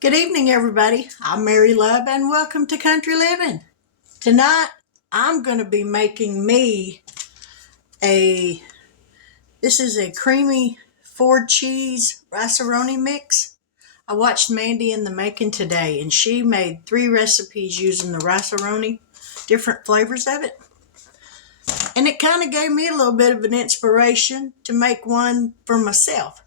Good evening, everybody. I'm Mary Love, and welcome to Country Living. Tonight, I'm going to be making me a. This is a creamy Ford cheese rice-a-roni mix. I watched Mandy in the making today, and she made 3 recipes using the rice-a-roni, different flavors of it. And it kind of gave me a little bit of an inspiration to make one for myself.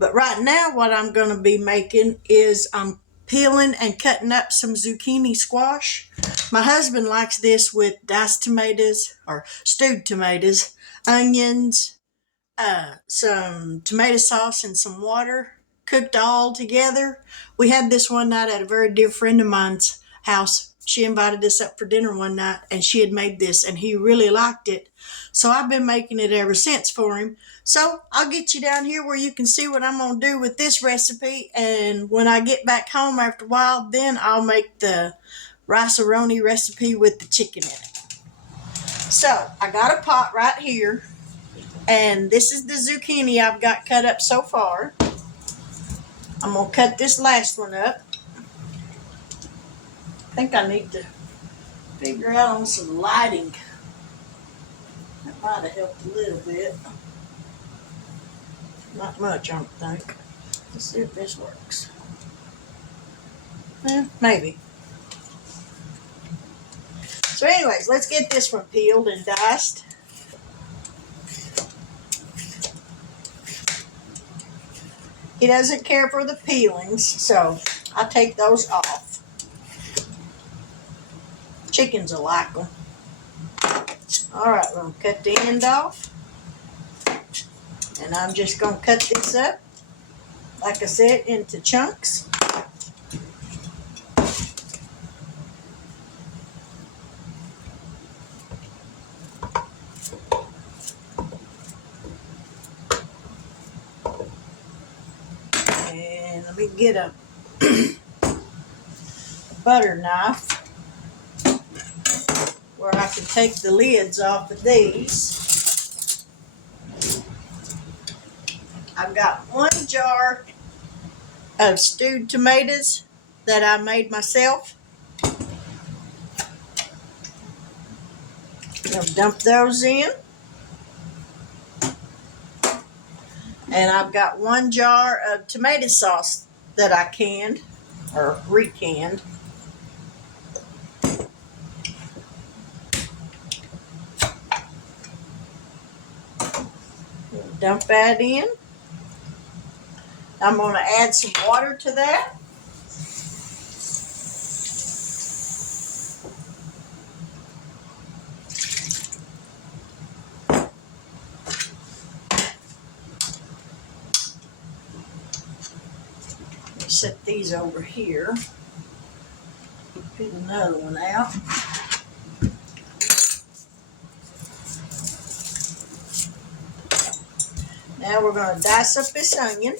But right now, what I'm going to be making is I'm peeling and cutting up some zucchini squash. My husband likes this with diced tomatoes or stewed tomatoes, onions, some tomato sauce, and some water cooked all together. We had this one night at a very dear friend of mine's house. She invited us up for dinner one night, and she had made this, and he really liked it. So I've been making it ever since for him. So I'll get you down here where you can see what I'm going to do with this recipe. And when I get back home after a while, then I'll make the rice-a-roni recipe with the chicken in it. So I got a pot right here. And this is the zucchini I've got cut up so far. I'm going to cut this last one up. I think I need to figure out on some lighting. That might have helped a little bit. Not much, I don't think. Let's see if this works. Maybe. So anyways, let's get this one peeled and diced. He doesn't care for the peelings, so I take those off. Chickens will like them. Alright, we're going to cut the end off. And I'm just going to cut this up, like I said, into chunks. And let me get a butter knife where I can take the lids off of these. I've got 1 jar of stewed tomatoes that I made myself. I'll dump those in. And I've got 1 jar of tomato sauce that I canned or recanned. Dump that in. I'm going to add some water to that. Set these over here. Get another one out. Now we're going to dice up this onion.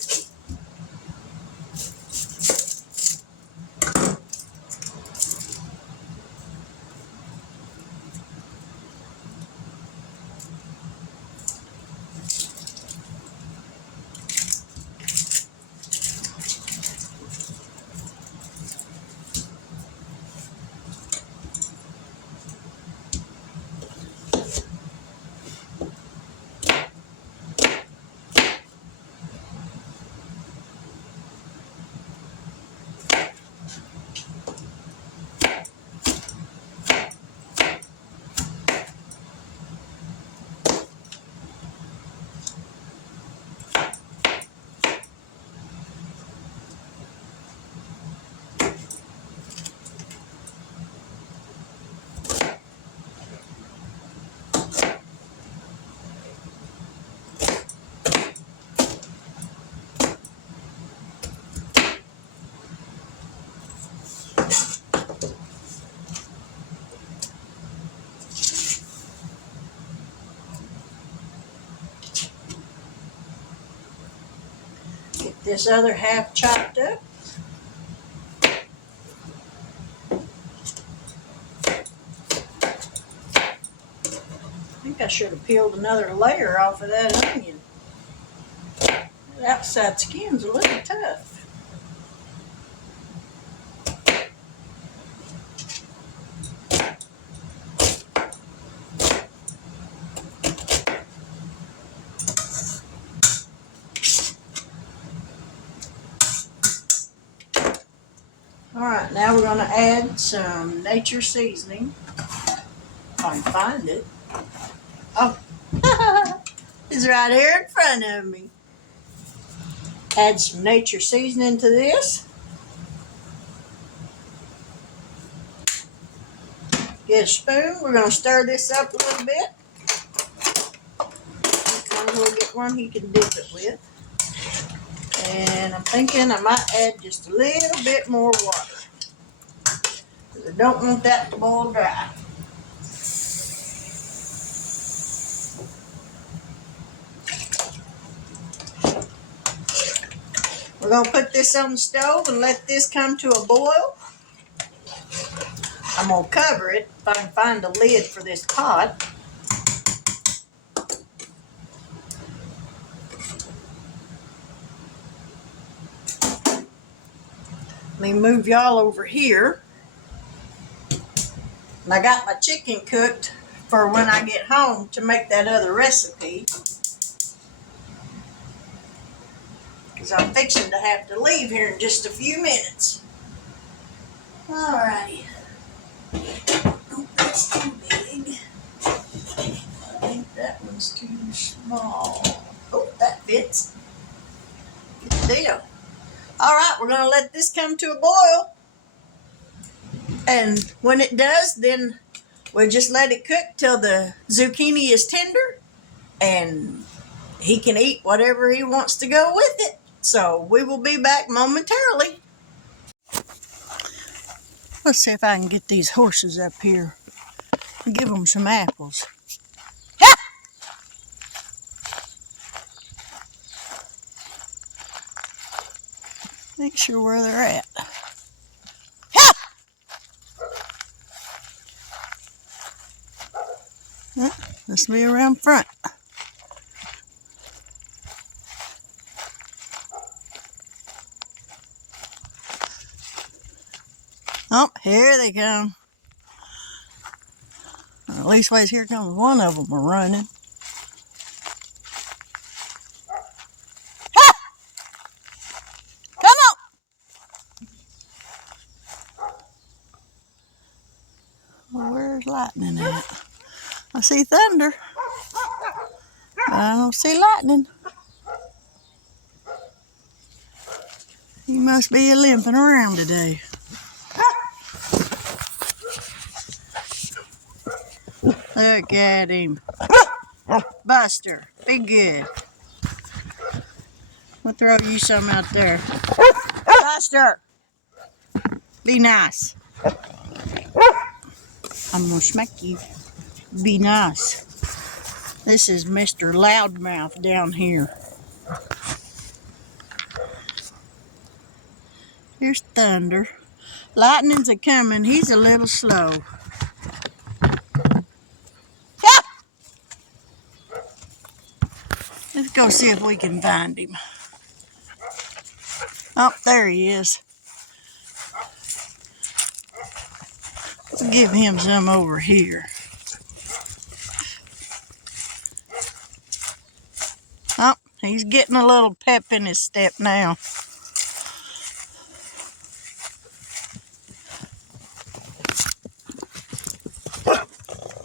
Get this other half chopped up. I think I should have peeled another layer off of that onion. The outside skin's a little tough. Alright, now we're going to add some nature seasoning. If I can find it. Oh, it's right here in front of me. Add some nature seasoning to this. Get a spoon. We're going to stir this up a little bit. We'll get one he can dip it with. And I'm thinking I might add just a little bit more water. Because I don't want that to boil dry. We're going to put this on the stove and let this come to a boil. I'm going to cover it if I can find a lid for this pot. Let me move y'all over here. And I got my chicken cooked for when I get home to make that other recipe. Because I'm fixing to have to leave here in just a few minutes. Alrighty. Oh, that's too big. I think that one's too small. Oh, that fits. Good deal. Alright, we're going to let this come to a boil. And when it does, then we'll just let it cook till the zucchini is tender. And he can eat whatever he wants to go with it. So we will be back momentarily. Let's see if I can get these horses up here and give them some apples. Ha! Make sure where they're at. Ha! Let's be around front. Oh, here they come. At least ways here comes one of them running. Ha! Come on! Well, where's lightning at? I see thunder, but I don't see lightning. He must be limping around today. Look at him. Buster, be good. We'll throw you some out there. Buster, be nice. I'm gonna smack you. Be nice. This is Mr. Loudmouth down here. Here's thunder. Lightning's a-coming. He's a little slow. Ah! Let's go see if we can find him. Oh, there he is. Let's give him some over here. Oh, he's getting a little pep in his step now.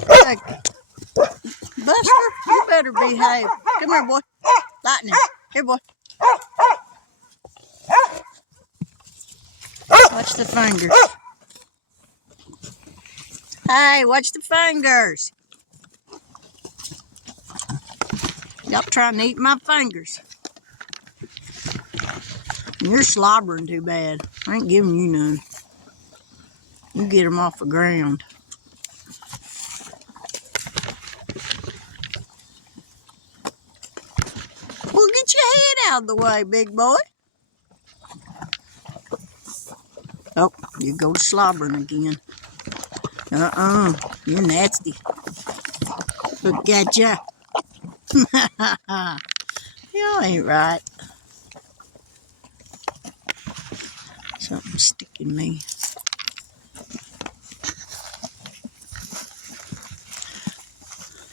Hey, Buster, you better behave. Come here, boy. Lightning. Here, boy. Watch the fingers. Hey, watch the fingers. Y'all trying to eat my fingers. You're slobbering too bad. I ain't giving you none. You get them off the ground. Well, get your head out of the way, big boy. Oh, you go slobbering again. You're nasty. Look at ya. Y'all ain't right. Something's sticking me.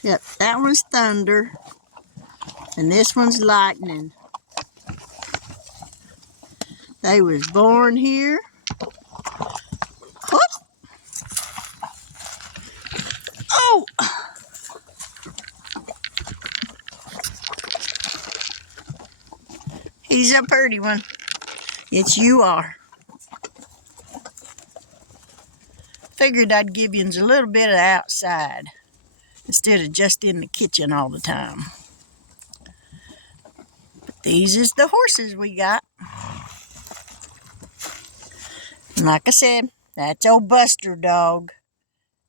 Yep, that one's thunder. And this one's lightning. They was born here She's a pretty one. Yes, you are. Figured I'd give you a little bit of outside instead of just in the kitchen all the time. But these is the horses we got. And like I said, that's old Buster dog.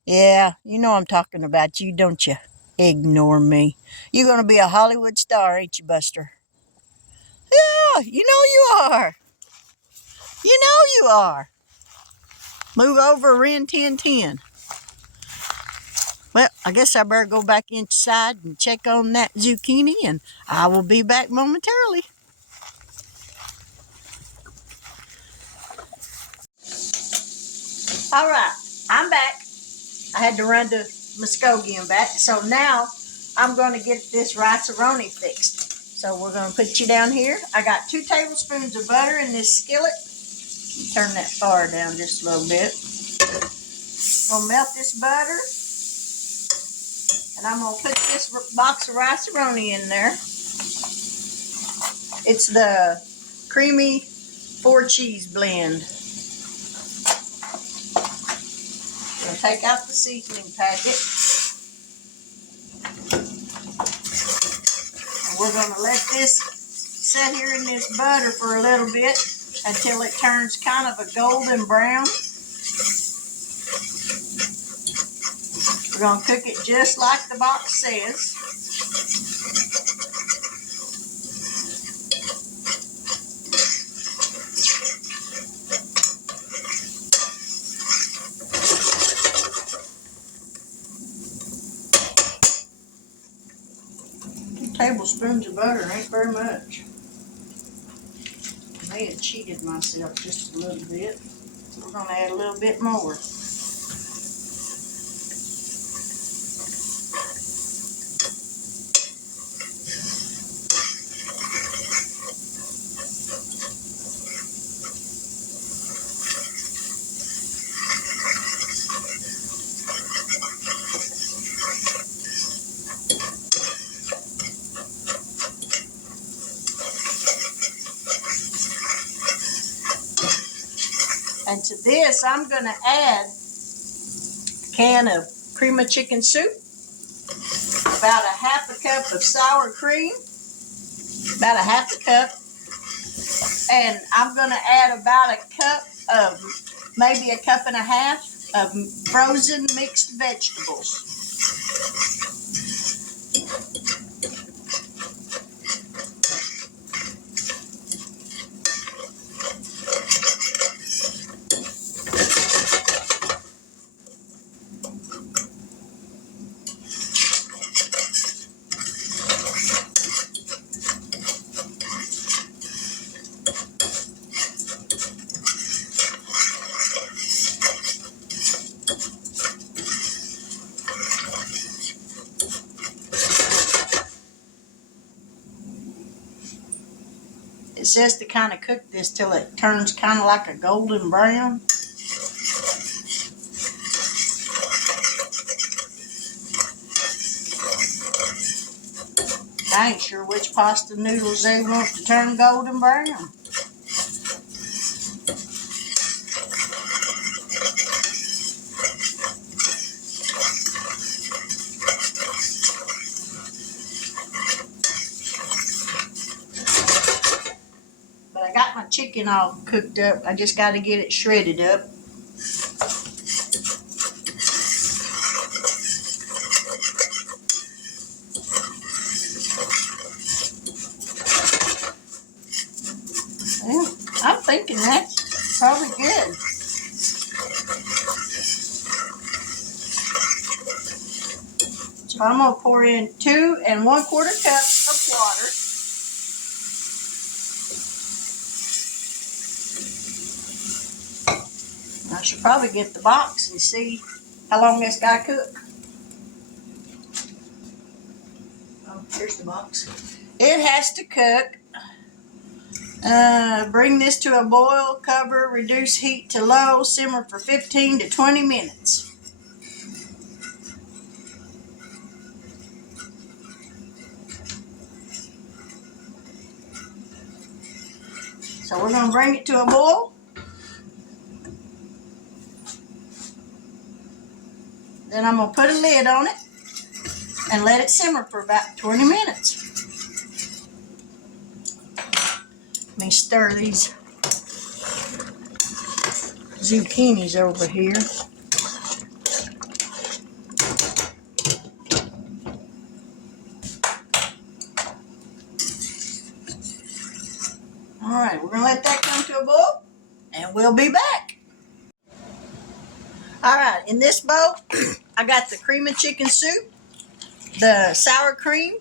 Yeah, you know I'm talking about you, don't you? Ignore me. You're going to be a Hollywood star, ain't you, Buster? Yeah, you know you are. You know you are. Move over, Ren 1010. Well, I guess I better go back inside and check on that zucchini, and I will be back momentarily. All right, I'm back. I had to run to Muskogee and back, so now I'm going to get this rice-a-roni fixed. So we're going to put you down here. I got 2 tablespoons of butter in this skillet. Turn that fire down just a little bit. Gonna melt this butter, and I'm gonna put this box of rice-a-roni in there. It's the creamy 4-cheese blend. Gonna take out the seasoning packet, and we're gonna let this sit here in this butter for a little bit until it turns kind of a golden brown. We're going to cook it just like the box says. Two tablespoons of butter ain't very much. I may have cheated myself just a little bit. We're going to add a little bit more. And to this, I'm going to add a can of cream of chicken soup, about a half a cup of sour cream, about a half a cup, and I'm going to add about a cup of, maybe a cup and a half of frozen mixed vegetables. It says to kind of cook this till it turns kind of like a golden brown. I ain't sure which pasta noodles they want to turn golden brown. But I got my chicken all cooked up. I just got to get it shredded up. Well, I'm thinking that's probably good. So I'm going to pour in 2 1/4 cups of water. I should probably get the box and see how long this guy cook. Oh, here's the box. It has to cook. Bring this to a boil, cover, reduce heat to low, simmer for 15 to 20 minutes. So we're going to bring it to a boil. Then I'm going to put a lid on it and let it simmer for about 20 minutes. Let me stir these zucchinis over here. All right, we're going to let that come to a boil, and we'll be back. All right, in this bowl, I got the cream of chicken soup, the sour cream,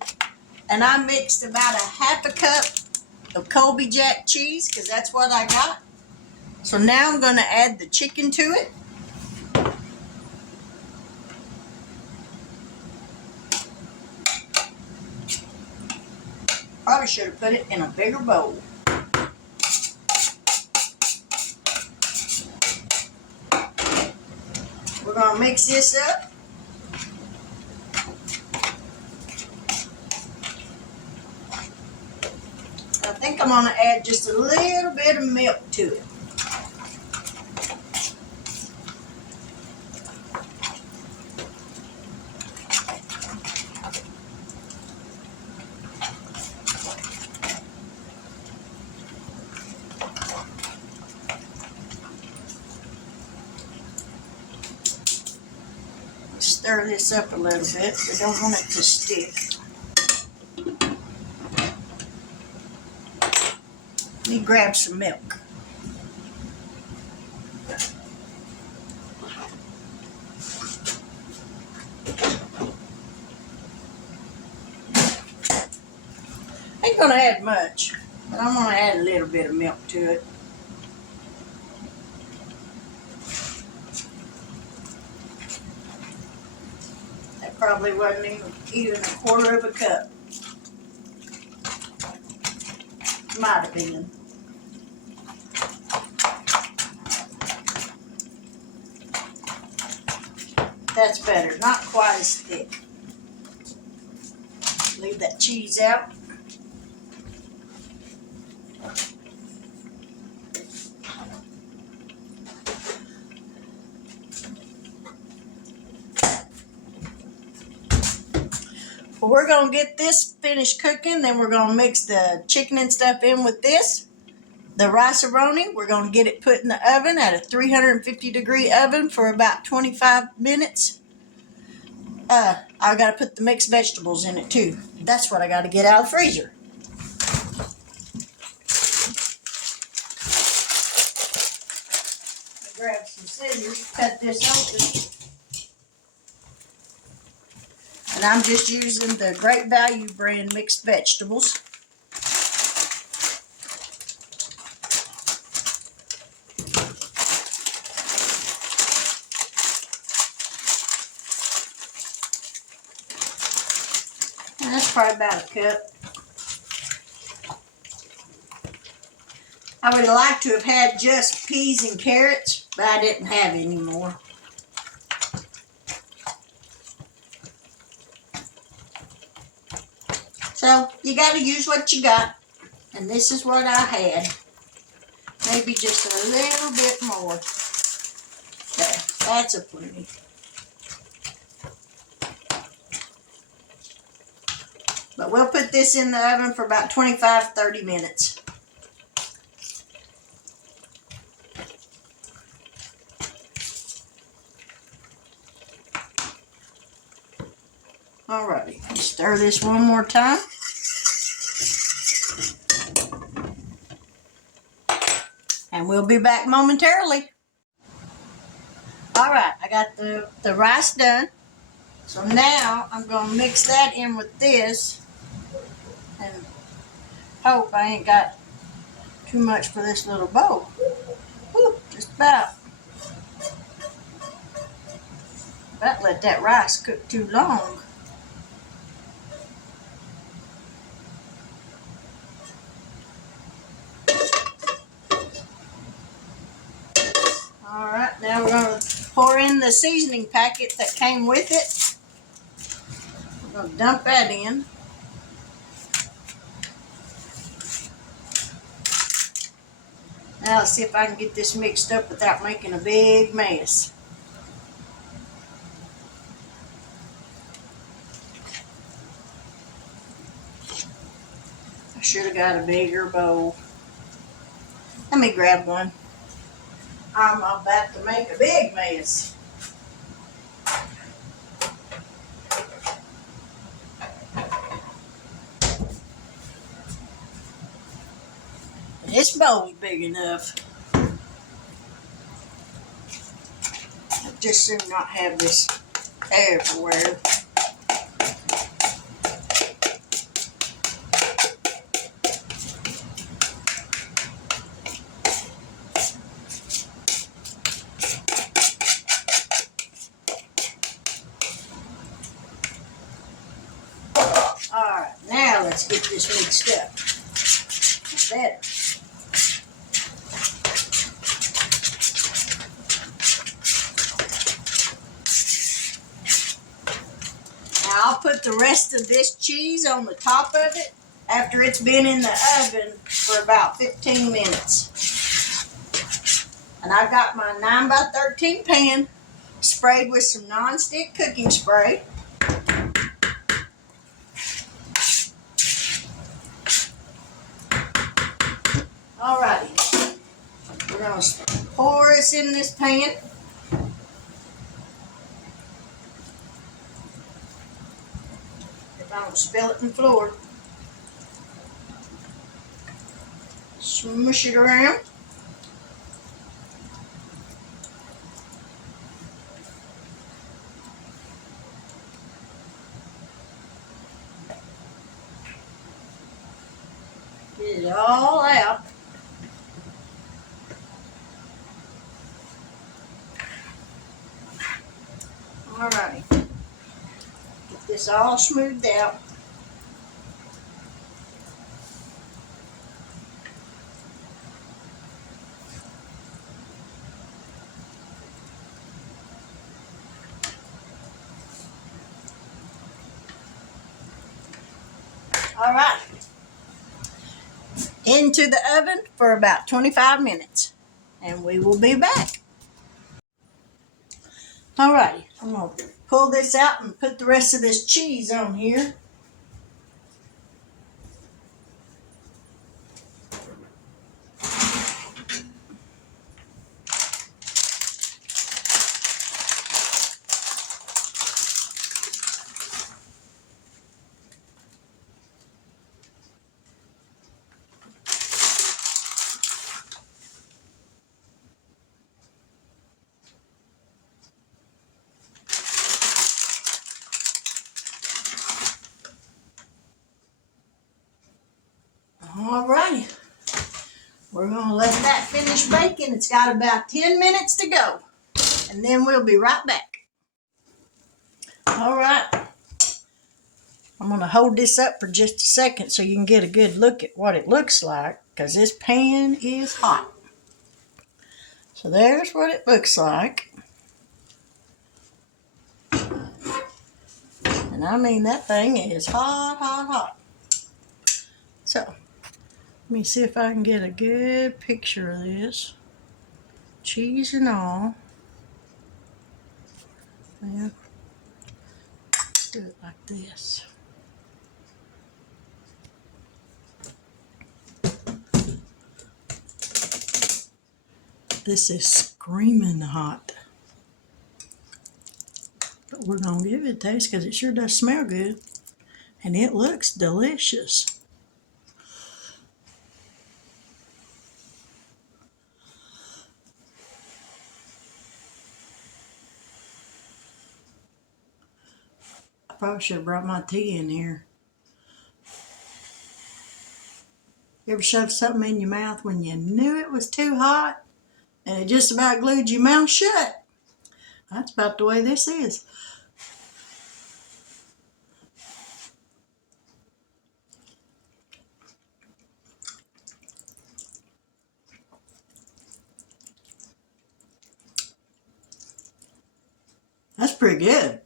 and I mixed about a half a cup of Colby Jack cheese, because that's what I got. So now I'm going to add the chicken to it. Probably should have put it in a bigger bowl. We're going to mix this up. I think I'm going to add just a little bit of milk to it. Stir this up a little bit. We don't want it to stick. Let me grab some milk. I ain't going to add much, but I'm going to add a little bit of milk to it. That probably wasn't even a quarter of a cup. Might have been. That's better, not quite as thick. Leave that cheese out. Well, we're going to get this finished cooking, then we're going to mix the chicken and stuff in with this. The rice-a-roni, we're going to get it put in the oven at a 350-degree oven for about 25 minutes. I got to put the mixed vegetables in it too. That's what I got to get out of the freezer. Grab some scissors, cut this open. And I'm just using the Great Value brand mixed vegetables. And that's probably about a cup. I would like to have had just peas and carrots, but I didn't have any more. So you got to use what you got, and this is what I had. Maybe just a little bit more. There, that's a plenty. But we'll put this in the oven for about 25-30 minutes. Alrighty, stir this one more time. And we'll be back momentarily. Alright, I got the rice done. So now I'm going to mix that in with this. And hope I ain't got too much for this little bowl. Whew, just about. About let that rice cook too long. Alright, now we're going to pour in the seasoning packet that came with it. We're going to dump that in. Now let's see if I can get this mixed up without making a big mess. I should have got a bigger bowl. Let me grab one. I'm about to make a big mess. This bowl's big enough. I just soon not have this everywhere. Alright, now let's get this mixed up. Better. Now I'll put the rest of this cheese on the top of it after it's been in the oven for about 15 minutes. And I've got my 9x13 pan sprayed with some non-stick cooking spray. Alrighty, we're going to pour this in this pan. If I don't spill it on the floor. Smush it around. Get it all out. Alrighty. Get this all smoothed out. Alright. Into the oven for about 25 minutes. And we will be back. Alrighty, I'm going to pull this out and put the rest of this cheese on here. Alrighty, we're going to let that finish baking. It's got about 10 minutes to go, and then we'll be right back. Alright, I'm going to hold this up for just a second so you can get a good look at what it looks like, because this pan is hot. So there's what it looks like. And I mean, that thing is hot, hot, hot. So, let me see if I can get a good picture of this. Cheese and all. Yeah. Do it like this. This is screaming hot. But we're going to give it a taste because it sure does smell good. And it looks delicious. I probably should have brought my tea in here. You ever shoved something in your mouth when you knew it was too hot and it just about glued your mouth shut? That's about the way this is. That's pretty good.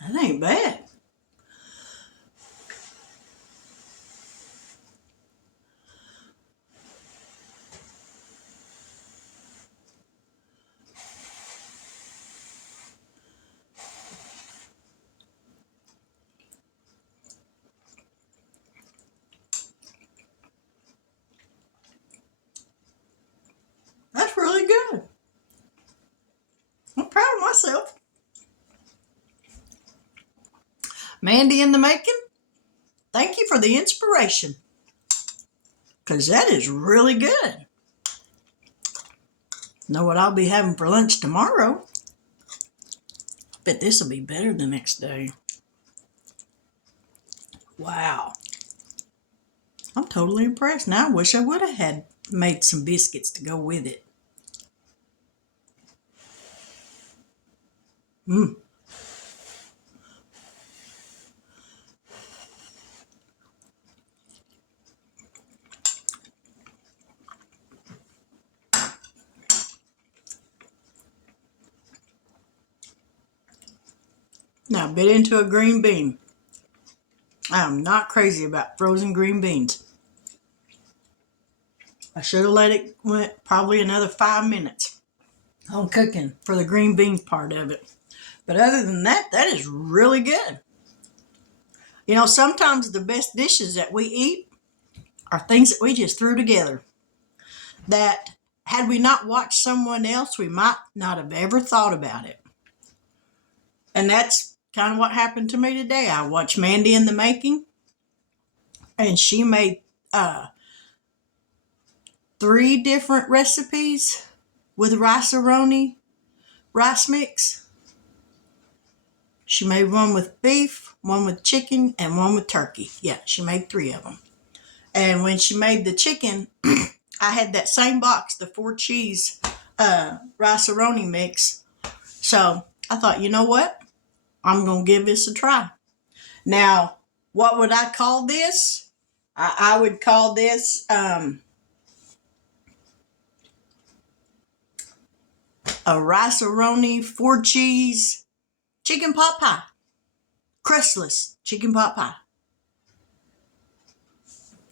That ain't bad. Mandy in the making, thank you for the inspiration, because that is really good. Know what I'll be having for lunch tomorrow? Bet this will be better the next day. Wow. I'm totally impressed. Now I wish I would have had made some biscuits to go with it. Now bit into a green bean. I am not crazy about frozen green beans. I should have let it went probably another 5 minutes on cooking for the green beans part of it. But other than that, that is really good. You know, sometimes the best dishes that we eat are things that we just threw together. That had we not watched someone else, we might not have ever thought about it. And that's kind of what happened to me today. I watched Mandy in the making, and she made 3 different recipes with Roni rice mix. She made one with beef, one with chicken, and one with turkey. Yeah, she made 3 of them. And when she made the chicken, I had that same box, the 4 cheese Roni mix. So I thought, you know what? I'm going to give this a try. Now, what would I call this? I would call this a Roni 4 cheese chicken pot pie. Crustless chicken pot pie.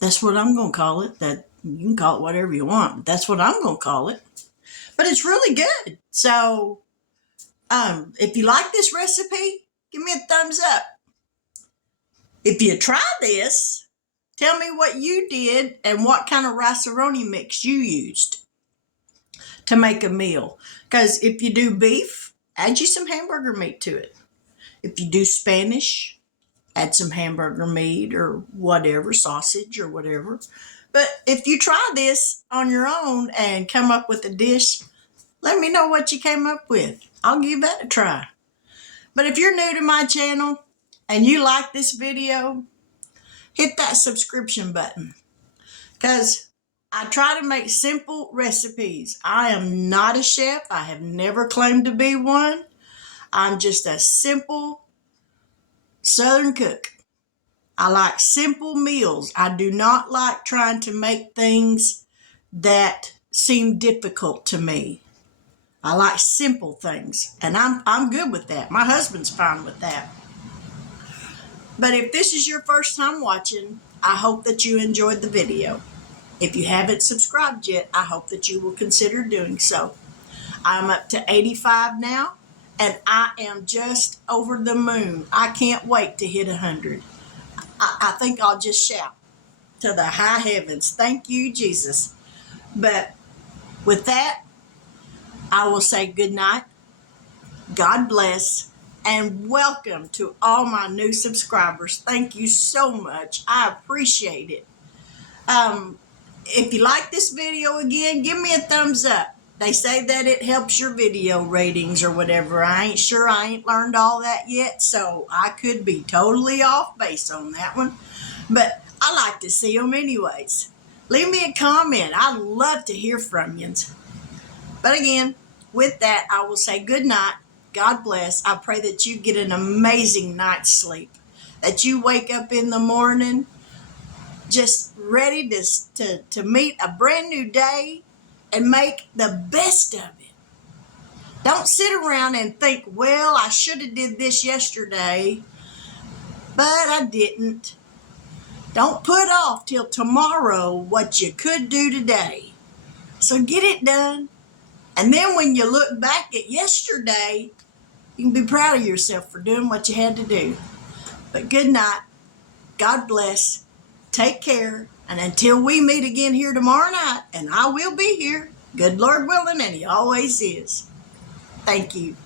That's what I'm going to call it. That you can call it whatever you want, but that's what I'm going to call it. But it's really good. So, if you like this recipe, give me a thumbs up. If you try this, tell me what you did and what kind of Roni mix you used to make a meal. Because if you do beef, add you some hamburger meat to it. If you do Spanish, add some hamburger meat or whatever, sausage or whatever. But if you try this on your own and come up with a dish, let me know what you came up with. I'll give that a try. But if you're new to my channel and you like this video, hit that subscription button. Because I try to make simple recipes. I am not a chef. I have never claimed to be one. I'm just a simple Southern cook. I like simple meals. I do not like trying to make things that seem difficult to me. I like simple things, and I'm good with that. My husband's fine with that. But if this is your first time watching, I hope that you enjoyed the video. If you haven't subscribed yet, I hope that you will consider doing so. I'm up to 85 now, and I am just over the moon. I can't wait to hit 100. I think I'll just shout to the high heavens. Thank you, Jesus. But with that, I will say good night. God bless. And welcome to all my new subscribers. Thank you so much. I appreciate it. If you like this video again, give me a thumbs up. They say that it helps your video ratings or whatever. I ain't sure. I ain't learned all that yet, so I could be totally off base on that one. But I like to see them anyways. Leave me a comment. I'd love to hear from you. But again, with that, I will say good night. God bless. I pray that you get an amazing night's sleep. That you wake up in the morning just ready to meet a brand new day and make the best of it. Don't sit around and think, well, I should have did this yesterday, but I didn't. Don't put off till tomorrow what you could do today. So get it done. And then when you look back at yesterday, you can be proud of yourself for doing what you had to do. But good night. God bless. Take care. And until we meet again here tomorrow night, and I will be here, good Lord willing, and He always is. Thank you.